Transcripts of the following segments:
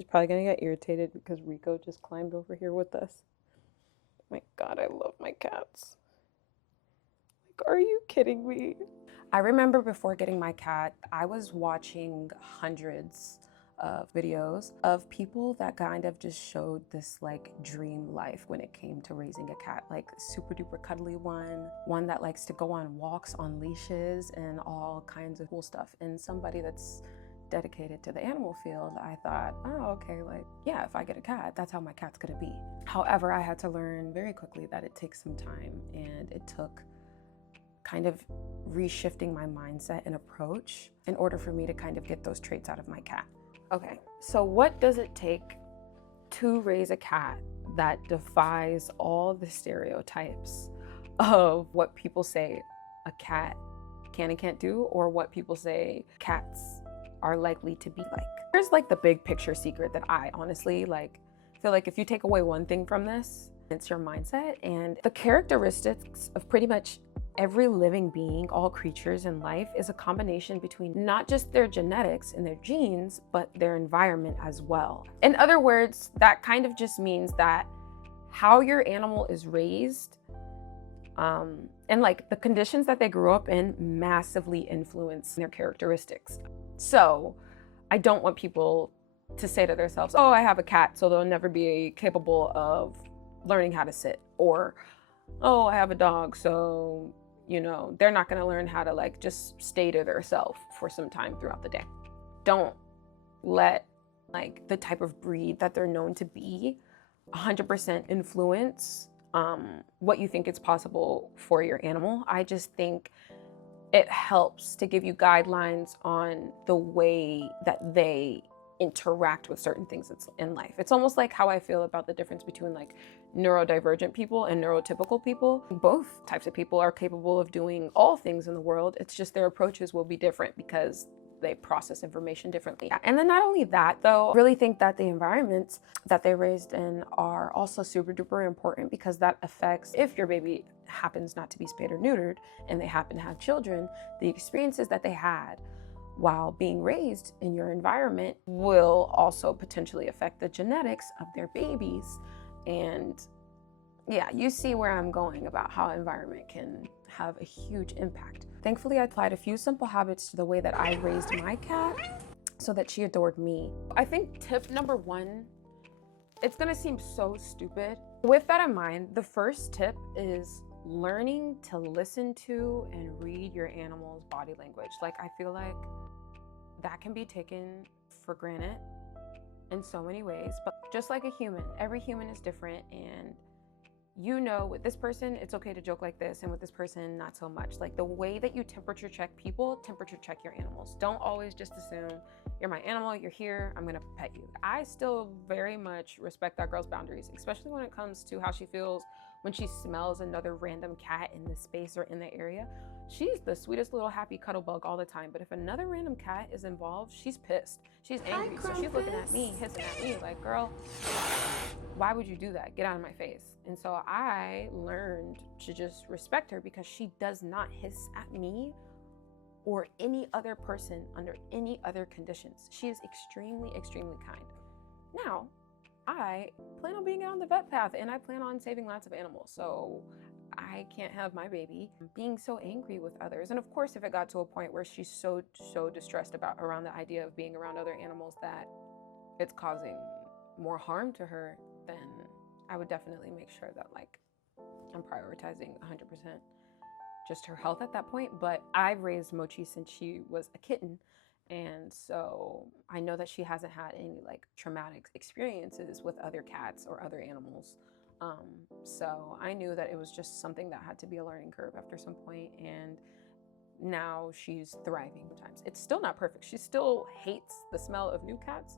She's probably gonna get irritated because Rico just climbed over here with us. My God, I love my cats. Like, are you kidding me? I remember before getting my cat, I was watching hundreds of videos of people that kind of just showed this like dream life when it came to raising a cat, like super duper cuddly one that likes to go on walks on leashes and all kinds of cool stuff. And somebody that's dedicated to the animal field, I thought, oh, okay, like, yeah, if I get a cat, that's how my cat's gonna be. However, I had to learn very quickly that it takes some time, and it took kind of reshifting my mindset and approach in order for me to kind of get those traits out of my cat. Okay, so what does it take to raise a cat that defies all the stereotypes of what people say a cat can and can't do, or what people say cats are likely to be like? Here's like the big picture secret that I honestly like feel like if you take away one thing from this, it's your mindset and the characteristics of pretty much every living being, all creatures in life, is a combination between not just their genetics and their genes, but their environment as well. In other words, that kind of just means that how your animal is raised and like the conditions that they grew up in massively influence their characteristics. So I don't want people to say to themselves, oh, I have a cat, so they'll never be capable of learning how to sit, or oh, I have a dog, so they're not going to learn how to like just stay to themselves for some time throughout the day. Don't let like the type of breed that they're known to be 100% influence what you think is possible for your animal. I just think it helps to give you guidelines on the way that they interact with certain things in life. It's almost like how I feel about the difference between like neurodivergent people and neurotypical people. Both types of people are capable of doing all things in the world. It's just their approaches will be different because they process information differently. And then not only that though, I really think that the environments that they raised in are also super duper important, because that affects, if your baby happens not to be spayed or neutered and they happen to have children, the experiences that they had while being raised in your environment will also potentially affect the genetics of their babies. And yeah, you see where I'm going about how environment can have a huge impact. Thankfully, I applied a few simple habits to the way that I raised my cat so that she adored me. I think tip number one, it's gonna seem so stupid. With that in mind, the first tip is learning to listen to and read your animal's body language. Like, I feel like that can be taken for granted in so many ways, but just like a human, every human is different, and with this person, it's okay to joke like this, and with this person, not so much. Like the way that you temperature check people, temperature check your animals. Don't always just assume you're my animal, you're here, I'm gonna pet you. I still very much respect that girl's boundaries, especially when it comes to how she feels when she smells another random cat in the space or in the area. She's the sweetest little happy cuddle bug all the time, but if another random cat is involved, she's pissed. She's angry, so she's looking at me, hissing at me like, girl, why would you do that? Get out of my face. And so I learned to just respect her because she does not hiss at me or any other person under any other conditions. She is extremely, extremely kind. Now, I plan on being on the vet path and I plan on saving lots of animals. So I can't have my baby being so angry with others. And of course, if it got to a point where she's so distressed around the idea of being around other animals that it's causing more harm to her, then I would definitely make sure that like I'm prioritizing 100% just her health at that point. But I've raised Mochi since she was a kitten, and so I know that she hasn't had any like traumatic experiences with other cats or other animals. So I knew that it was just something that had to be a learning curve after some point, and now she's thriving times. It's still not perfect. She still hates the smell of new cats,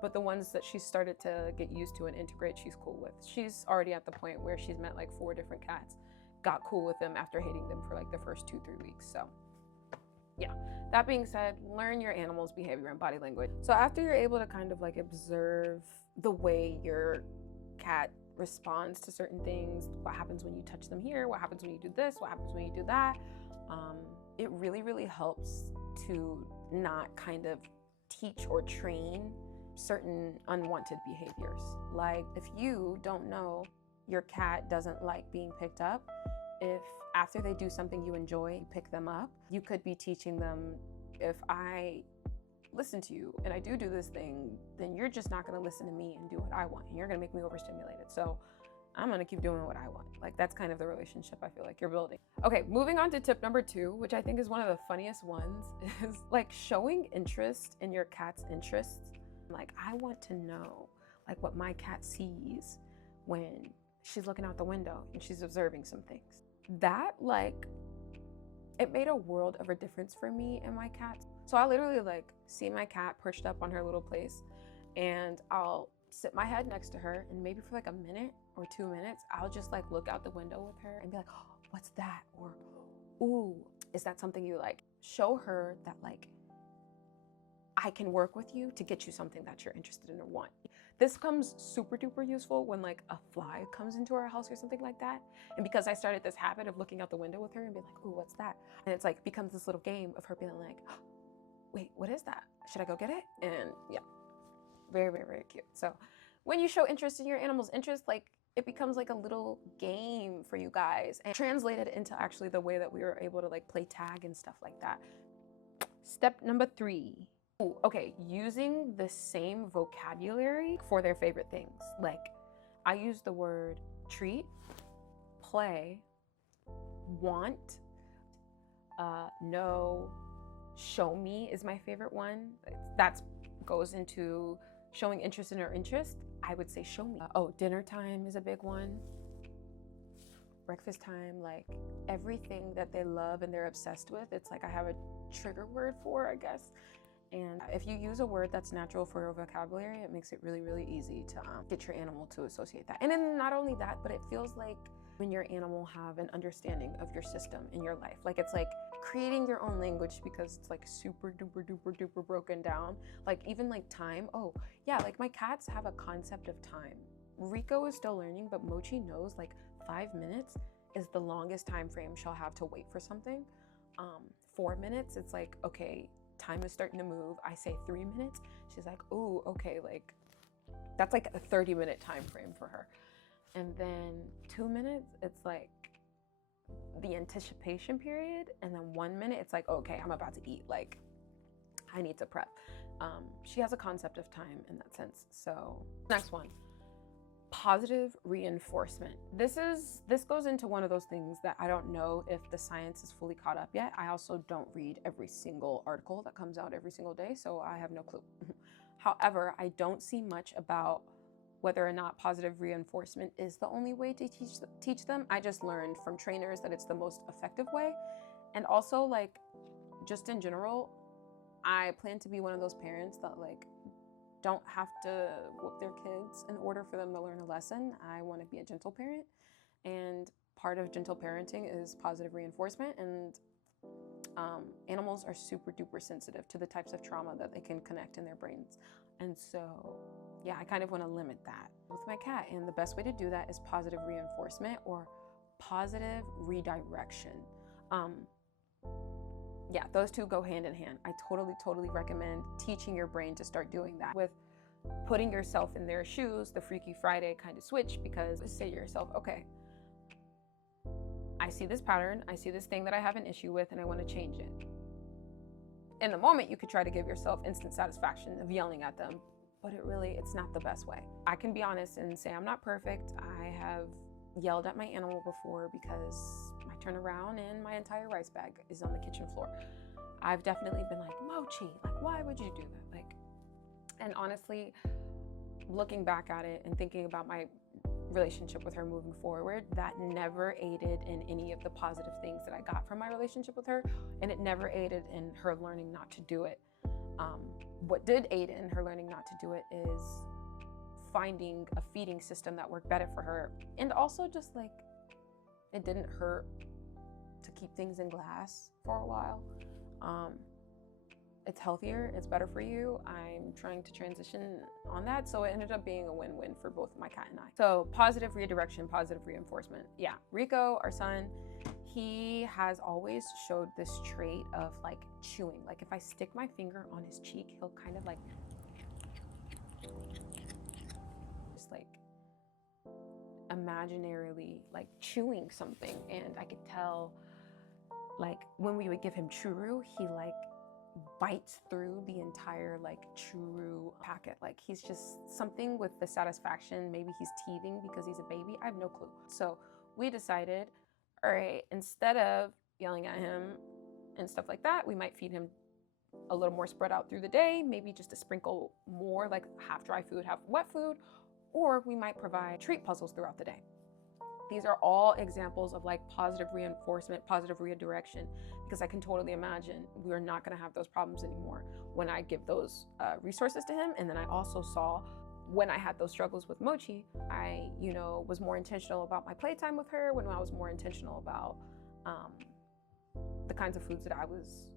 but the ones that she's started to get used to and integrate, she's cool with. She's already at the point where she's met like 4 different cats, got cool with them after hating them for like the first 2-3 weeks. So yeah, that being said, learn your animal's behavior and body language. So after you're able to kind of like observe the way your cat responds to certain things, what happens when you touch them here, what happens when you do this, what happens when you do that, it really, really helps to not kind of teach or train certain unwanted behaviors. Like if you don't know your cat doesn't like being picked up, if after they do something you enjoy, you pick them up, you could be teaching them, if I listen to you and I do this thing, then you're just not going to listen to me and do what I want, and you're going to make me overstimulated. So I'm going to keep doing what I want. Like, that's kind of the relationship I feel like you're building. Okay, moving on to tip number 2, which I think is one of the funniest ones, is like showing interest in your cat's interests. Like, I want to know like what my cat sees when she's looking out the window and she's observing some things. That, like, it made a world of a difference for me and my cat. So I literally like see my cat perched up on her little place, and I'll sit my head next to her, and maybe for like a minute or 2 minutes, I'll just like look out the window with her and be like, oh, what's that? Or, ooh, is that something you like? Show her that like I can work with you to get you something that you're interested in or want. This comes super duper useful when like a fly comes into our house or something like that. And because I started this habit of looking out the window with her and being like, ooh, what's that? And it's like becomes this little game of her being like, oh, wait, what is that? Should I go get it? And yeah, very, very, very cute. So when you show interest in your animal's interest, like it becomes like a little game for you guys, and translated into actually the way that we were able to like play tag and stuff like that. Step number 3. Ooh, okay, using the same vocabulary for their favorite things. Like I use the word treat, play, want, no, show me is my favorite one. That goes into showing interest in her interest. I would say show me. Oh, dinner time is a big one. Breakfast time, like everything that they love and they're obsessed with, it's like I have a trigger word for, I guess. And if you use a word that's natural for your vocabulary, it makes it really, really easy to get your animal to associate that. And then not only that, but it feels like when your animal have an understanding of your system in your life. Like it's like creating your own language, because it's like super duper duper duper broken down. Like even like time. Oh yeah, like my cats have a concept of time. Rico is still learning, but Mochi knows like 5 minutes is the longest time frame she'll have to wait for something. 4 minutes, it's like, okay, time is starting to move. I say 3 minutes, she's like, ooh, okay, like that's like a 30-minute time frame for her. And then 2 minutes, it's like the anticipation period. And then 1 minute, it's like, okay, I'm about to eat, like I need to prep. She has a concept of time in that sense. So next one, positive reinforcement. This goes into one of those things that I don't know if the science is fully caught up yet. I also don't read every single article that comes out every single day, so I have no clue. However, I don't see much about whether or not positive reinforcement is the only way to teach them. I just learned from trainers that it's the most effective way. And also, like, just in general, I plan to be one of those parents that like don't have to whoop their kids in order for them to learn a lesson. I want to be a gentle parent, and part of gentle parenting is positive reinforcement. And animals are super duper sensitive to the types of trauma that they can connect in their brains. And so, yeah, I kind of want to limit that with my cat. And the best way to do that is positive reinforcement or positive redirection. Yeah, those two go hand in hand. I totally recommend teaching your brain to start doing that with putting yourself in their shoes, the Freaky Friday kind of switch, because say to yourself, okay, I see this pattern, I see this thing that I have an issue with, and I want to change it. In the moment, you could try to give yourself instant satisfaction of yelling at them, but it's not the best way. I can be honest and say I'm not perfect. I have yelled at my animal before because I turn around and my entire rice bag is on the kitchen floor. I've definitely been like, Mochi, like, why would you do that? Like, and honestly, looking back at it and thinking about my relationship with her moving forward, that never aided in any of the positive things that I got from my relationship with her, and it never aided in her learning not to do it. What did aid in her learning not to do it is finding a feeding system that worked better for her, and also just like it didn't hurt to keep things in glass for a while. It's healthier, it's better for you. I'm trying to transition on that, so it ended up being a win-win for both my cat and I. So positive redirection, positive reinforcement. Yeah, Rico, our son, he has always showed this trait of like chewing. Like if I stick my finger on his cheek, he'll kind of like imaginarily like chewing something, and I could tell like when we would give him churu, he like bites through the entire like churu packet. Like he's just something with the satisfaction. Maybe he's teething because he's a baby. I have no clue. So we decided, all right, instead of yelling at him and stuff like that, we might feed him a little more spread out through the day, maybe just a sprinkle more, like half dry food, half wet food, or we might provide treat puzzles throughout the day. These are all examples of like positive reinforcement, positive redirection, because I can totally imagine we're not going to have those problems anymore when I give those resources to him. And then I also saw when I had those struggles with Mochi, I, was more intentional about my playtime with her, when I was more intentional about the kinds of foods that I was,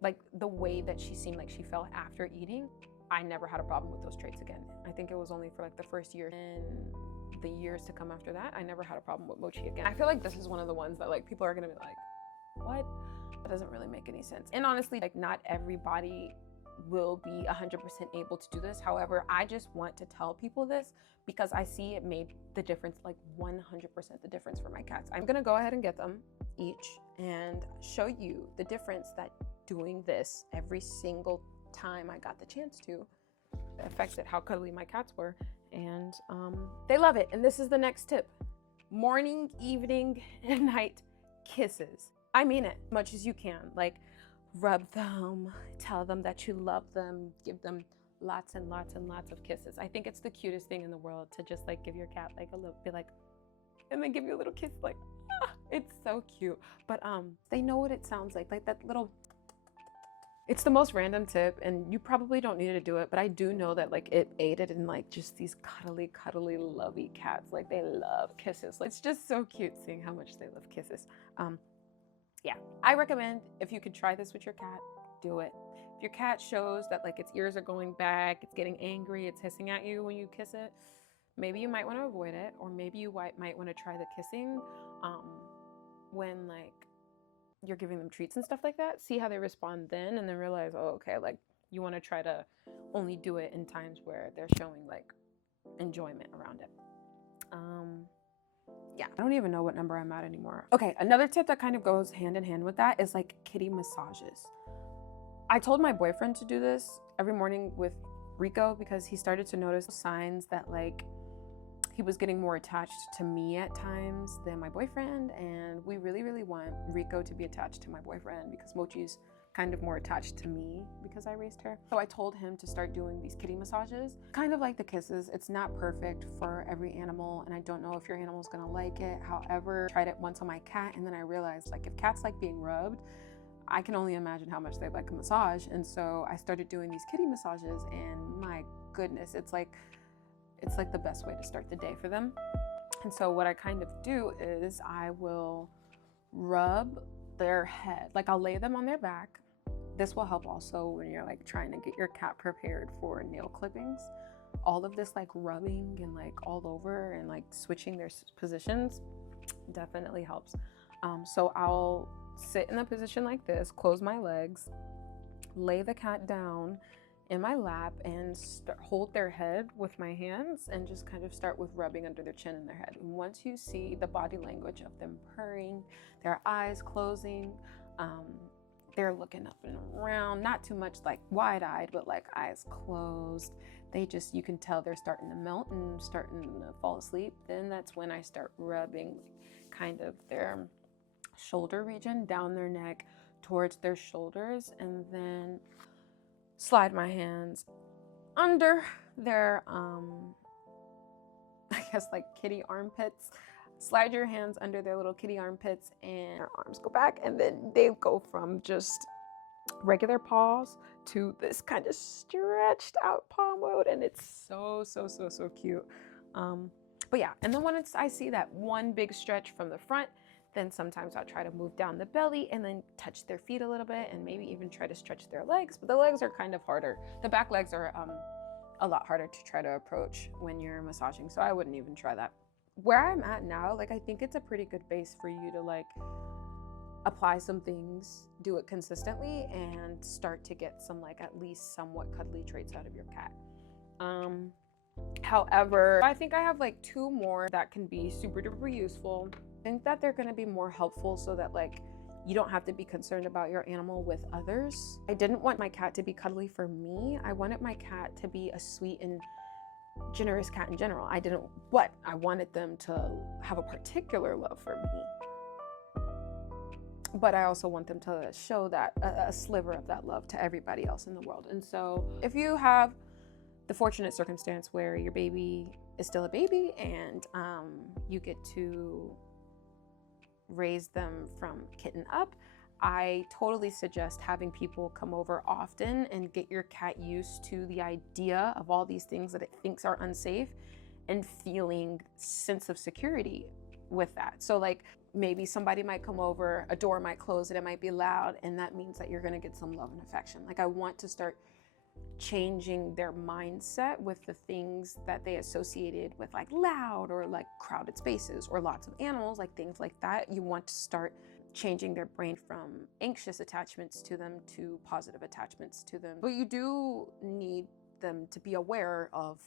like the way that she seemed like she felt after eating. I never had a problem with those traits again. I think it was only for like the first year, and the years to come after that, I never had a problem with Mochi again. I feel like this is one of the ones that like people are gonna be like, what? That doesn't really make any sense. And honestly, like not everybody will be 100% able to do this. However, I just want to tell people this because I see it made the difference, like 100% the difference for my cats. I'm gonna go ahead and get them each and show you the difference that doing this every single time I got the chance to affected how cuddly my cats were. And they love it. And this is the next tip: morning, evening, and night kisses. I mean it, much as you can. Like rub them, tell them that you love them, give them lots and lots and lots of kisses. I think it's the cutest thing in the world to just like give your cat like a little, be like, and then give you a little kiss, like, ah, it's so cute. But they know what it sounds like that little. It's the most random tip, and you probably don't need to do it, but I do know that like it aided in like just these cuddly, lovey cats. Like they love kisses. Like, it's just so cute seeing how much they love kisses. Yeah, I recommend if you could try this with your cat, do it. If your cat shows that like its ears are going back, it's getting angry, it's hissing at you when you kiss it, maybe you might want to avoid it, or maybe you might want to try the kissing when like you're giving them treats and stuff like that. See how they respond then, and then realize, oh, okay, like you want to try to only do it in times where they're showing like enjoyment around it. Yeah, I don't even know what number I'm at anymore. Okay, another tip that kind of goes hand in hand with that is like kitty massages. I told my boyfriend to do this every morning with Rico because he started to notice signs that like he was getting more attached to me at times than my boyfriend, and we really want Rico to be attached to my boyfriend because Mochi's kind of more attached to me because I raised her. So I told him to start doing these kitty massages, kind of like the kisses. It's not perfect for every animal, and I don't know if your animal's gonna like it. However, I tried it once on my cat, and then I realized like if cats like being rubbed, I can only imagine how much they like a massage. And so I started doing these kitty massages, and my goodness, it's like the best way to start the day for them. And so what I kind of do is I will rub their head, like I'll lay them on their back. This will help also when you're like trying to get your cat prepared for nail clippings. All of this like rubbing and like all over and like switching their positions definitely helps. So I'll sit in a position like this, close my legs, lay the cat down in my lap, and hold their head with my hands and just kind of start with rubbing under their chin and their head. And once you see the body language of them purring, their eyes closing, they're looking up and around, not too much like wide-eyed, but like eyes closed. You can tell they're starting to melt and starting to fall asleep. Then that's when I start rubbing kind of their shoulder region, down their neck, towards their shoulders, and then slide my hands under their, I guess like kitty armpits. Slide your hands under their little kitty armpits, and their arms go back, and then they go from just regular paws to this kind of stretched out paw mode, and it's so cute. But yeah, and then when I see that one big stretch from the front, then sometimes I'll try to move down the belly and then touch their feet a little bit, and maybe even try to stretch their legs. But the legs are kind of harder. The back legs are a lot harder to try to approach when you're massaging, so I wouldn't even try that. Where I'm at now, like I think it's a pretty good base for you to like apply some things, do it consistently, and start to get some like at least somewhat cuddly traits out of your cat. However, I think I have like 2 more that can be super duper useful. I think that they're going to be more helpful so that like you don't have to be concerned about your animal with others. I didn't want my cat to be cuddly for me. I wanted my cat to be a sweet and generous cat in general. I wanted them to have a particular love for me. But I also want them to show that a sliver of that love to everybody else in the world. And so if you have the fortunate circumstance where your baby is still a baby and you get to raise them from kitten up, I totally suggest having people come over often and get your cat used to the idea of all these things that it thinks are unsafe and feeling sense of security with that. So like maybe somebody might come over, a door might close and it might be loud, and that means that you're gonna get some love and affection. Like I want to start changing their mindset with the things that they associated with like loud or like crowded spaces or lots of animals, like things like that. You want to start changing their brain from anxious attachments to them to positive attachments to them. But you do need them to be aware of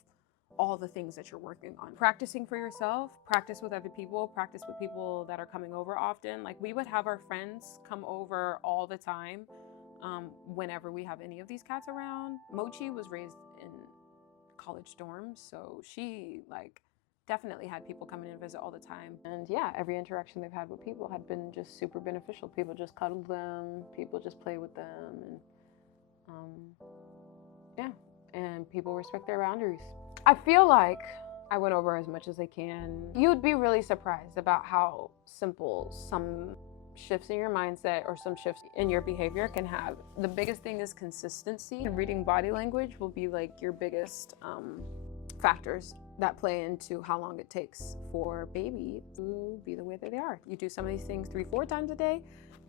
all the things that you're working on. Practicing for yourself, practice with other people, practice with people that are coming over often. Like we would have our friends come over all the time whenever we have any of these cats around. Mochi was raised in college dorms, so she like definitely had people coming in and visit all the time. And yeah, every interaction they've had with people had been just super beneficial. People just cuddle them, people just play with them, and yeah, and people respect their boundaries. I feel like I went over as much as I can. You'd be really surprised about how simple some shifts in your mindset or some shifts in your behavior can have. The biggest thing is consistency, and reading body language will be like your biggest factors that play into how long it takes for baby to be the way that they are. You do some of these things 3-4 times a day,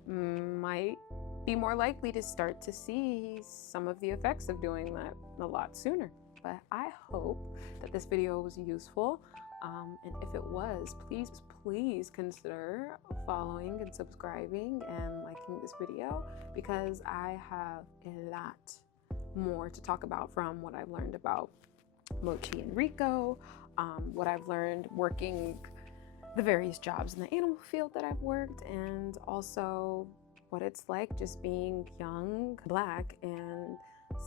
might be more likely to start to see some of the effects of doing that a lot sooner. But I hope that this video was useful. And if it was, please consider following and subscribing and liking this video, because I have a lot more to talk about from what I've learned about Mochi and Rico, what I've learned working the various jobs in the animal field that I've worked, and also what it's like just being young, Black, and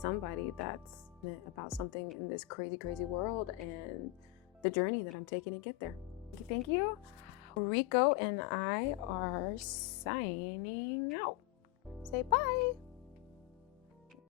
somebody that's about something in this crazy world, and the journey that I'm taking to get there. Thank you. Rico and I are signing out. Say bye.